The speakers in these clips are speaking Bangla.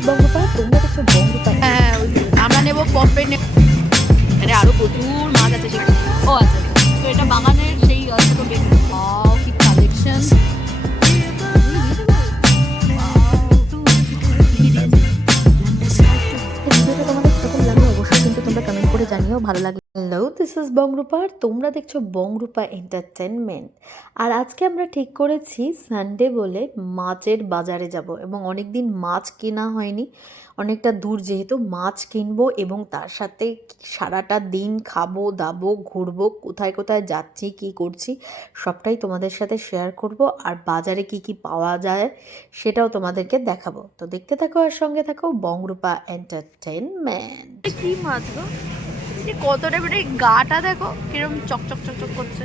ইজ বঙ্গপা, তোমরা দেখছো বঙ্গপা। হ্যাঁ আমরা নেবো পম্পে এখানে আরো প্রচুর মাছ আছে সেখানে। ও আচ্ছা, তো এটা বাগানের সেই ছোট বেগুন। কি কালেকশন! ভিডিওটা তোমাদের কিরকম লাগলো অবশ্যই কিন্তু তোমরা কমেন্ট করে জানিও ভালো লাগলো। হ্যালো, দিস ইজ বংরূপা আর তোমরা দেখছো বংরূপা এন্টারটেনমেন্ট। আর আজকে আমরা ঠিক করেছি সানডে বলে মাছের বাজারে যাব এবং অনেক দিন মাছ কেনা হয়নি, অনেকটা দূর যেহেতু মাছ কিনবো এবং তার সাথে সারাটা দিন খাবো দাবো ঘুরবো, কোথায় কোথায় যাচ্ছি কী করছি সবটাই তোমাদের সাথে শেয়ার করব। আর বাজারে কি কি পাওয়া যায় সেটাও তোমাদেরকে দেখাবো। তো দেখতে থাকো আর সঙ্গে থাকো বংরূপা এন্টারটেনমেন্ট। কি মাছ গো, কতটা বেটে গাটা দেখো কিরকম চকচক চকচক করছে।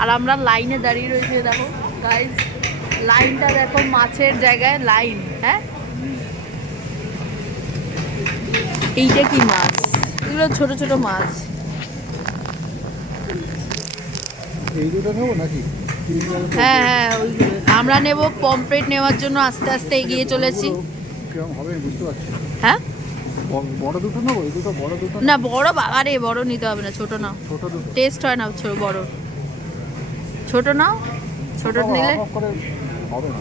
আর আমরা লাইনে দাঁড়িয়ে রয়েছি, দেখো গাইস লাইনটা দেখো, মাছের জায়গায় লাইন। হ্যাঁ, এইটা কি মাছ? এগুলো ছোট ছোট মাছ। এই দুটো নেবো নাকি? হ্যাঁ হ্যাঁ, ওইগুলো আমরা নেব। পমফ্রেট নেওয়ার জন্য আস্তে আস্তে এগিয়ে চলেছি। কিরকম হবে বুঝতে পারছি। হ্যাঁ, বড় দুটো নেবো, এই দুটো বড় দুটো না বড় বাগারে বড় নিতে হবে না, ছোট নাও। ছোট দুটো টেস্ট হয় না বড়। ছোট নাও, ছোট নিলে হাফ করে হবে না।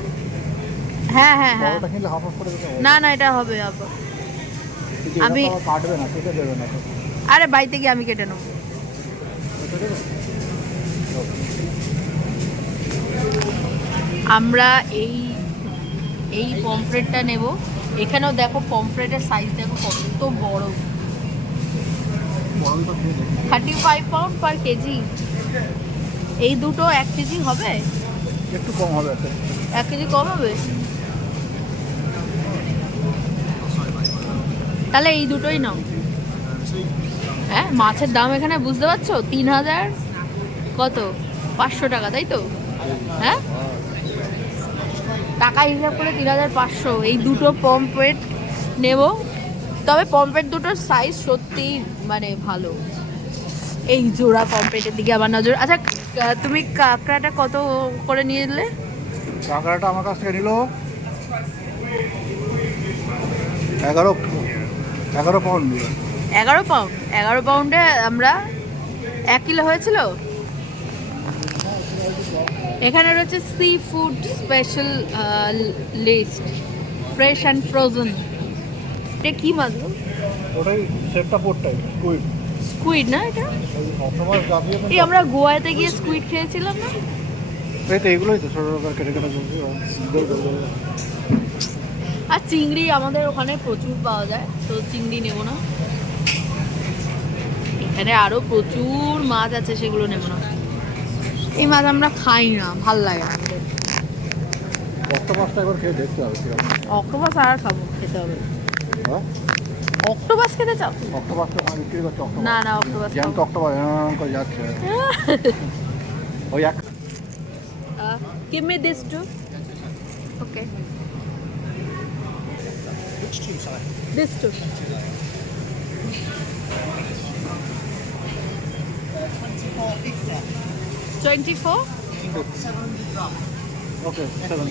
হ্যাঁ হ্যাঁ হ্যাঁ, বড়টা কিনলে হাফ করে দেবো। না না এটা হবে আবার। আমি কাটবে না, কেটে দেবে না তো। আরে বাড়িতে গিয়ে আমি কেটে নেবো। কেটে দেবে? আমরা এই এই পমফ্রেটটা নেব। এখানেও দেখো পমফ্রেটের সাইজ দেখো কত বড়, বড় দুটো খেয়ে দেখি। 35 পাউন্ড পার কেজি। এই দুটো 1 কেজি হবে? একটু কম হবে একটা। 1 কেজি কম হবে? তাহলে এই দুটোই নাও। হ্যাঁ, মাছের দাম এখানে বুঝতে পারছো 3000 কত 500 টাকা, তাই তো? হ্যাঁ, টাকা হিসাব করে 3500। এই দুটো পমফ্রেট নেব, তবে পমফ্রেট দুটোর সাইজ সত্যিই মানে ভালো। এই জোড়া পমফ্রেটের দিকে আমার নজর। আচ্ছা তুমি কাঁকড়াটা কত করে নিয়ে নিলে? কাঁকড়াটা আমার কাছ থেকে নিল 11 পাউন্ড নিল। 11 পাউন্ড? 11 পাউন্ডে আমরা 1 কিলো হয়েছিল। এখানে রয়েছে sea food special list, fresh and frozen. এটা কি মাছ গো? ওটাই সেটটা পোটটাই স্কুইড। স্কুইড না এটা? অক্টোপাস গাবিয়ে এই আমরা গোয়াতে গিয়ে স্কুইড খেয়েছিলাম না? এই তো এগুলোই তো ছোট ছোট কেটে কেটে চলছে। আর চিংড়ি আমাদের ওখানে প্রচুর পাওয়া যায়, তো চিংড়ি নেব না। এখানে আরো প্রচুর মাছ আছে, সেগুলো নেব না। এই মাছ আমরা খাই না, ভাল লাগে না আমাদের। অক্টোপাসটা একবার খেয়ে দেখতে হবে কিরকম। অক্টোপাস আর খাবো, খেতে হবে। হ্যাঁ, অক্টোপাস খেতে চাও? অক্টোপাসটা ওখানে বিক্রি করছে। না না, অক্টোপাস জ্যান্ত অক্টোপাস করে যাচ্ছে ওই এক। Give me this too. Okay. Which two, sorry? This too. 24? Okay, 7.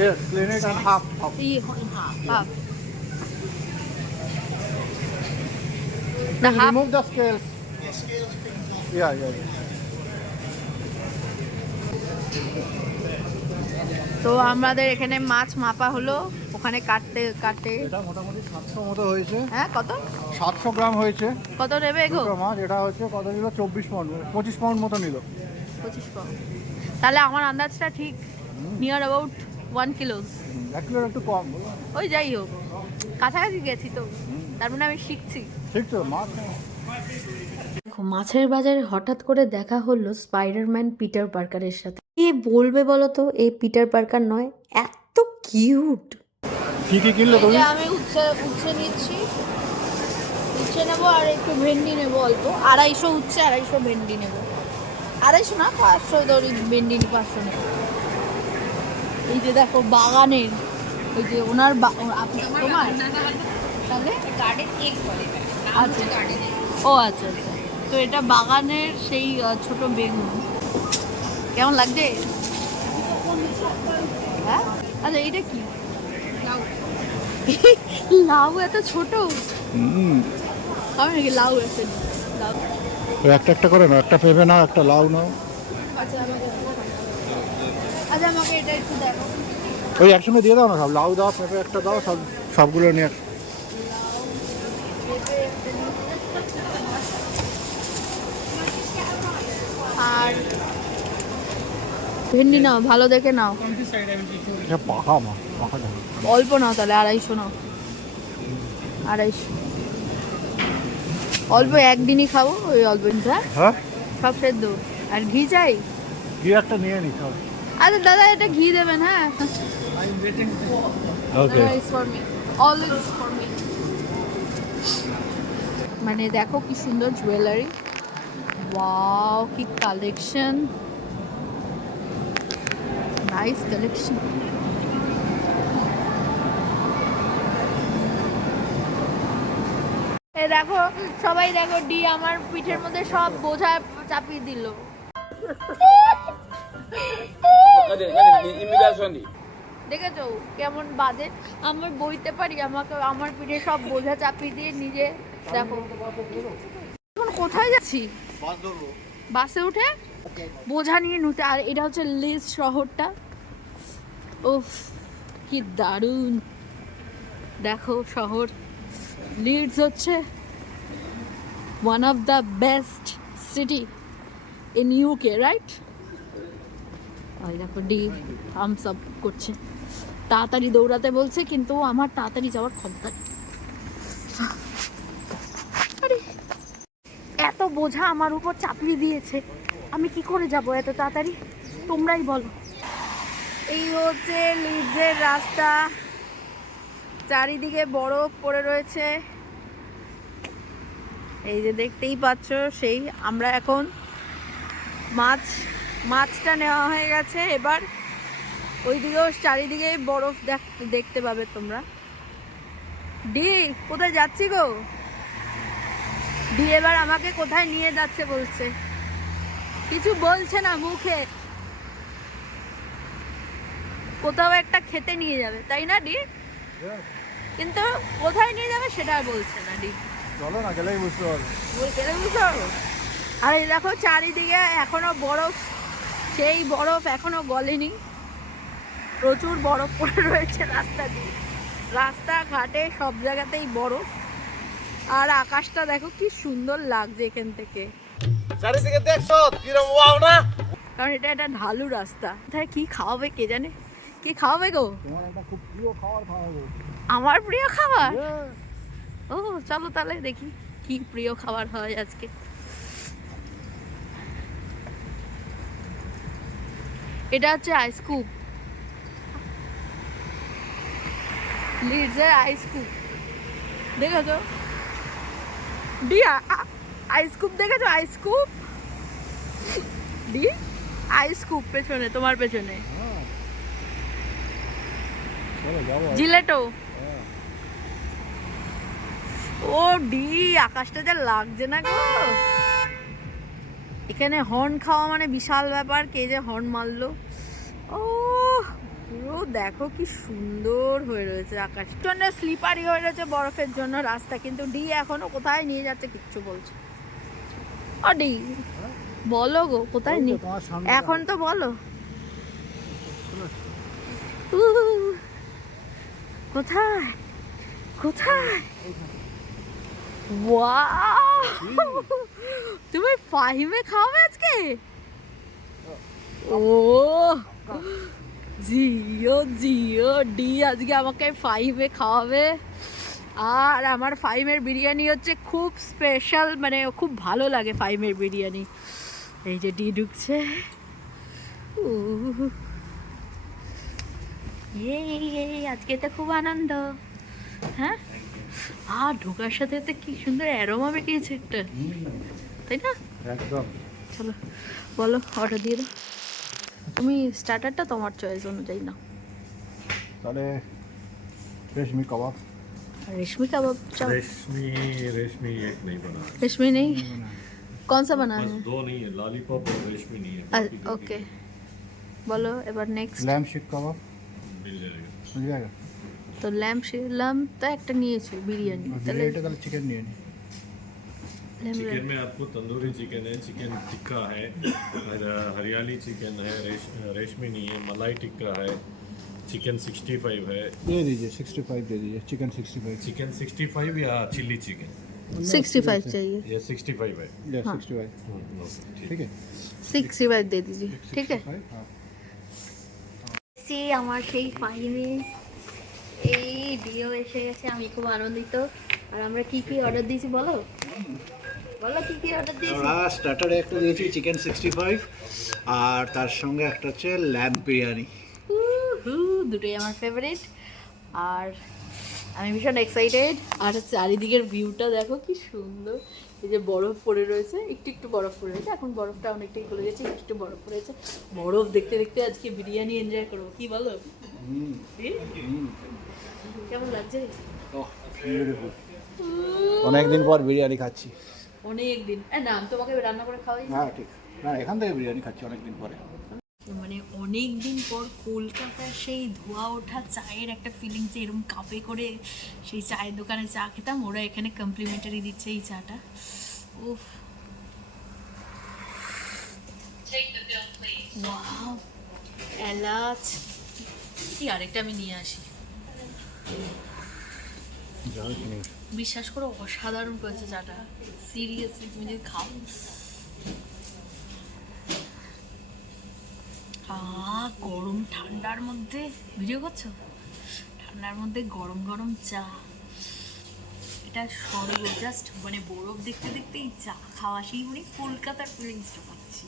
Yes, clean it and half. Half. The half. Remove the scales. Yeah. তো আমাদের এখানে মাছ মাপা হলো, ওখানে কাটতে কাটতে এটা মোটামুটি 700 মতো হয়েছে। হ্যাঁ, কত 700 গ্রাম হয়েছে। কত নেবে গো? দুটো মাছ এটা হচ্ছে কত নিল? 24 পাউন্ড 25 পাউন্ড মতো নিল। 25 পাউন্ড। তাহলে আমার আন্দাজটা ঠিক, নিয়ার অ্যাবাউট 1 কিলো। 1 কিলোর একটু কম বলো। ওই যাই হোক, কাছাকাছি গেছি তো, তার মানে আমি শিখছি। ঠিক তো মাছ। দেখো মাছের বাজারে হঠাৎ করে দেখা হলো স্পাইডারম্যান পিটার পার্কারের সাথে। কে বলবে বলো তো এই পিটার পার্কার নয়? এত কিউট। কি কিনলে তুমি? আমি উচ্ছে নিচ্ছি, উচ্ছে নেবো আর একটু ভেন্ডি নেবো অল্প। 250 উচ্ছে, 250 ভেন্ডি নেবো। 250 না, 500 ধরি, ভেন্ডি 500 নেবো। এই যে দেখো বাগানের, ওই যে ওনার তোমার তাহলে গার্ডেন কেক বলে। আচ্ছা, ও আচ্ছা আচ্ছা, তো এটা বাগানের সেই ছোট বেগুন। কেমন লাগছে? হ্যাঁ, আচ্ছা এইটা কি? লাউ এত ছোট হুম আমি নাকি লাউ আছে লাউ ওই একটা একটা করে নাও, একটা পেঁপে নাও, একটা লাউ নাও। আচ্ছা আমাকে এটা একটু দেখো। ওই একসঙ্গে দিয়ে দাও না সব, লাউ দাও, পেঁপে একটা দাও, সবগুলো নিয়ে। আর ভেন্ডি নাও, ভালো দেখে নাও। এটা পাকা মা, পাকা যাবে। অল্প নাও তাহলে, 250 নাও, 250। অল্প একদিনই খাবো, ওই অল্প। হ্যাঁ সব সেদ্ধ আর ঘি চাই। কি একটা নিয়ে নি সব। আচ্ছা দাদা এটা ঘি দেবেন, হ্যাঁ। ওকে অলওয়েজ ফর মি। মানে দেখো কি সুন্দর জুয়েলারি, ওয়াও কি কালেকশন, নাইস কালেকশন। এই দেখো সবাই দেখো, ডি আমার পিঠের মধ্যে সব বোঝা চাপিয়ে দিল। দেখেছো কেমন বাজে, আমার বইতে পারি, আমাকে আমার পিঠে সব বোঝা চাপিয়ে দিয়ে নিজে। দেখো এখন কোথায় যাচ্ছি, বাসে উঠে বোঝা নিয়ে নুতে। আর এটা হচ্ছে লিজ শহরটা, উফ কি দারুণ। দেখো শহর লিডস হচ্ছে one of the best city in UK, right? ওই দেখো ডি থামস আপ করছে, তাড়াতাড়ি দৌড়াতে বলছে, কিন্তু আমার তাড়াতাড়ি যাওয়ার ক্ষমতা নেই। আরে এত বোঝা আমার উপর চাপিয়ে দিয়েছে, আমি কি করে যাব এত তাড়াতাড়ি, তোমরাই বলো। এই হচ্ছে লিডসের রাস্তা, চারিদিকে বরফ পড়ে রয়েছে, এই যে দেখতেই পাচ্ছ। সেই আমরা এখন মাছটা নেওয়া হয়ে গেছে, এবার ওইদিকেও চারিদিকে বরফ দেখতে পাবে তোমরা। ডি কোথায় যাচ্ছি গো? ডি এবার আমাকে কোথায় নিয়ে যাচ্ছে বলছে, কিছু বলছে না মুখে, কোথাও একটা খেতে নিয়ে যাবে তাই না ডি? কিন্তু কোথায় নিয়ে যাবে সেটা আর বলছে না ডি। চলো না, গেলেই বুঝতে পারবে। গেলে বুঝতে পারবো। আর এই দেখো চারিদিকে এখনো বরফ, সেই বরফ এখনো গলেনি, প্রচুর বরফ পড়ে রয়েছে রাস্তা দিয়ে, রাস্তাঘাটে সব জায়গাতেই বরফ। আর আকাশটা দেখো কি সুন্দর লাগছে এখান থেকে, চারিদিকে দেখছো কিরকম ওয়াও না, কারণ এটা একটা ঢালু রাস্তা। কোথায় কি খাওয়াবে কে জানে, কি খাওয়াবে গো? তোমার একটা খুব প্রিয় খাবার খাওয়াবো। আমার প্রিয় খাবার? ও চলো তাহলে দেখি কি প্রিয় খাবার হয় আজকে। এটা হচ্ছে আইসকুপ, লিডসের আইসকুপ দেখেছো ডি? আইসকুপ দেখেছো? আইসকুপ ডি, আইসকুপ পেছনে, তোমার পেছনে জিলেটো। ও ডি আকাশটা যা লাগছে না গো, এখানে হর্ন খাওয়া মানে বিশাল ব্যাপার, কে যে হর্ন মারলো। ও পুরো দেখো কি সুন্দর হয়ে রয়েছে আকাশ, জন্য স্লিপারি হয়ে রয়েছে বরফের জন্য রাস্তা, কিন্তু ডি এখনো কোথায় নিয়ে যাচ্ছে কিচ্ছু বলছে। ও ডি বলো গো কোথায় নিয়ে, এখন তো বলো কোথায় কোথায়? ওয়াও তুমি ফাহিমে খাওয়াবে আজকে? ও জিও জিও, ডি আজকে আমাকে ফাহিমে খাওয়াবে। আর আমার ফাহিমের বিরিয়ানি হচ্ছে খুব স্পেশাল, মানে খুব ভালো লাগে ফাহিমের বিরিয়ানি। এই যে ডি ঢুকছে, আজকে তো খুব আনন্দ। হ্যাঁ আর ঢোকার সাথে সাথে কি সুন্দর অ্যারোমা বেরিয়েছে একটা, তাই না? একদম। চলো বলো অর্ডার দিয়ে দাও, তুমি স্টার্টারটা তোমার চয়েস অনুযায়ী নাও। তাহলে রেশমি কাবাব। रेशमी कबाब चाव, रेशमी रेशमी एक नहीं बना है। रेशमी नहीं, कौन सा बना बस है? दो नहीं है, लॉलीपॉप और रेशमी नहीं है, बाकी दो ओके बोलो एबार नेक्स्ट। लैम्प शिक कबाब मिल जाएगा। मिल जाएगा। তো ল্যাম্পটা একটা নিয়েছে বিরিয়ানি, তাহলে বিরিয়ানিটা তাহলে চিকেন নিয়ে নি। चिकन में आपको तंदूरी चिकन है, चिकन टिक्का है, और हरियाली चिकन है, रेशमी नहीं है, मलाई टिक्का है, चिकन 65 है। दे दीजिए 65 दे दीजिए, चिकन 65। चिकन 65 या चिल्ली चिकन? 65 चाहिए। ये 65 है। या 65 ठीक ठीक है। 65 दे दीजिए, ठीक है। 65, हाँ। সে আমার সেই ফাইনে এই ডিও এসে গেছে, আমি খুব আনন্দিত। আর আমরা কি কি অর্ডার দিয়েছি বলো, বলো কি কি অর্ডার দিয়েছি। আমরা স্টার্টারে একটা দিয়েছি চিকেন 65, আর তার সঙ্গে একটা হচ্ছে ল্যাম্প বিরিয়ানি। দুটোই আমার ফেভারিট, আর আমি ভীষণ এক্সাইটেড। আর চারিদিকের ভিউটা দেখো কি সুন্দর, এই যে বরফ পড়ে রয়েছে, একটু একটু বরফ পড়ে রয়েছে, এখন বরফটা অনেকটাই গলে গেছে, একটু একটু বরফ পড়েছে। বরফ দেখতে দেখতে আজকে বিরিয়ানি এনজয় করবো, কি বলো? কেমন লাগছে? অনেকদিন পর বিরিয়ানি খাচ্ছি। অনেক দিন না, আমি তোমাকে রান্না করে খাওয়াই না। হ্যাঁ ঠিক, না এখান থেকে বিরিয়ানি খাচ্ছি অনেকদিন পরে। মানে অনেক দিন পর কলকাতার সেই ধোয়া ওঠা চায়ের একটা ফিলিংস, এরকম কাপে করে সেই চায়ের দোকানে চা খেতাম, ওরা এখানে কমপ্লিমেন্টারি দিচ্ছে এই চাটা। উফ, ওয়াও, এলাচ কি, আরেকটা আমি নিয়ে আসি। বিশ্বাস করো অসাধারণ করেছে চাটা, সিরিয়াসলি তুমি যদি খাও। গরম ঠান্ডার মধ্যে ভিডিও করছো, ঠান্ডার মধ্যে গরম গরম চা, এটা স্বর্গ। জাস্ট মানে বরফ দেখতে দেখতেই চা খাওয়া, সেই মানে কলকাতার ফিলিংসটা পাচ্ছি।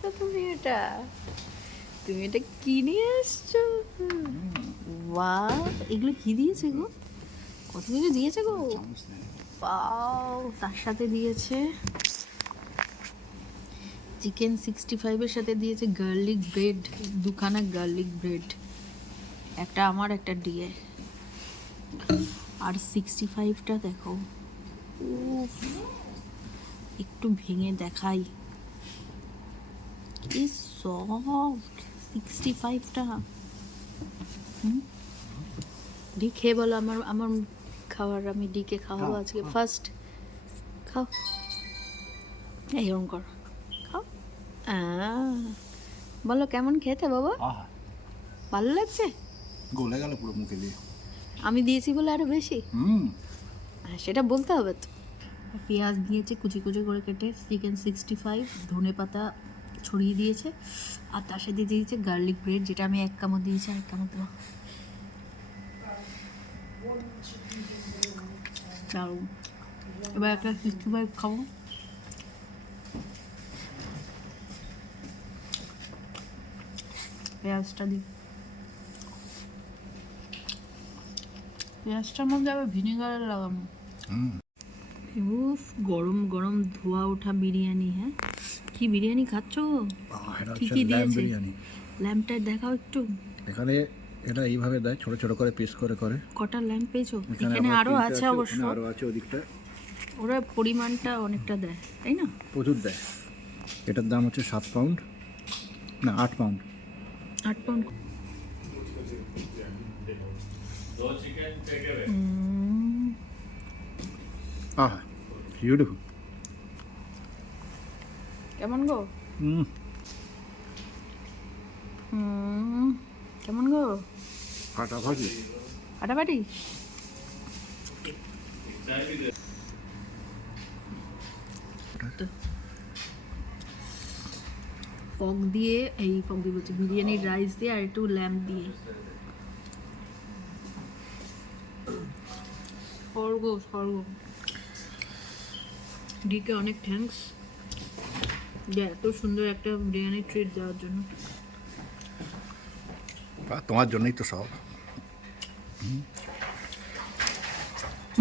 তো তুমি এটা কি নিয়ে এসছো? বাহ, এগুলো কি দিয়েছে গো, কত কিছু দিয়েছে গো। পাও, তার সাথে দিয়েছে চিকেন 65-এর সাথে দিয়েছে গার্লিক ব্রেড, দুখানা গার্লিক ব্রেড, একটা আমার একটা ডিএ। আর 65টা দেখো, উফ, একটু ভেঙে দেখাই, কি সফট 65টা। ডি খেয়ে বলো, আমার খাবার, আমি ডিকে খাওয়াবো আজকে ফার্স্ট। খাও, এইরকম কর, খাও। বলো কেমন খেতে বাবা, ভালো লাগছে? গলে গেল পুরো মুখে দিয়ে। আমি দিয়েছি বলে আরো বেশি, সেটা বলতে হবে তো। পেঁয়াজ দিয়েছে কুচি কুচি করে কেটে, চিকেন 65, ধনে পাতা ছড়িয়ে দিয়েছে, আর তার সাথে দিয়েছে গার্লিক ব্রেড, যেটা আমি 1 কামড় দিয়েছি, আর 1 কামড় দেবো। দারুণ। এবার একটা 65 খাবো। পেঁয়াজটা দিই, পেঁয়াজটার মধ্যে আবার ভিনেগার লাগানো। উফ, গরম গরম ধোয়া ওঠা বিরিয়ানি। হ্যাঁ, কি বিরিয়ানি খাচ্ছ? কি কি দিয়েছে? ল্যাম্পটা দেখাও একটু। এখানে এটা এইভাবে দেয়, ছোট ছোট করে পিস করে করে। কটা ল্যাম্প পেয়েছো? এখানে আরো আছে অবশ্য, আরো আছে ওদিকটা। ওরা পরিমাণটা অনেকটা দেয়, তাই না? প্রচুর দেয়। এটার দাম হচ্ছে 7 পাউন্ড, না 8 পাউন্ড। 8 পাউন্ড। আহা, বিউটিফুল। কেমন গো? কেমন গো? ফাটাফাটি। ফাটাফাটি। ফক দিয়ে, এই ফক দিয়ে বলছি, বিরিয়ানির রাইস দিয়ে আর একটু ল্যাম্প দিয়ে, স্বর্গ স্বর্গ। ডিকে অনেক থ্যাঙ্কস যে এত সুন্দর একটা বিরিয়ানি ট্রিট দেওয়ার জন্য। তোমার জন্যই তো সব।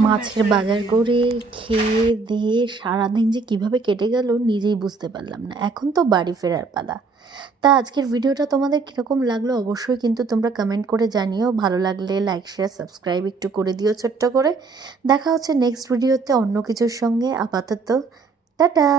মাছের বাজার করে খেয়ে দিয়ে সারাদিন যে কিভাবে কেটে গেল নিজেই বুঝতে পারলাম না। এখন তো বাড়ি ফেরার পালা। তা আজকের ভিডিওটা তোমাদের কীরকম লাগলো অবশ্যই কিন্তু তোমরা কমেন্ট করে জানিও। ভালো লাগলে লাইক শেয়ার সাবস্ক্রাইব একটু করে দিও ছোট্ট করে। দেখা হচ্ছে নেক্সট ভিডিওতে অন্য কিছুর সঙ্গে। আপাতত টাটা।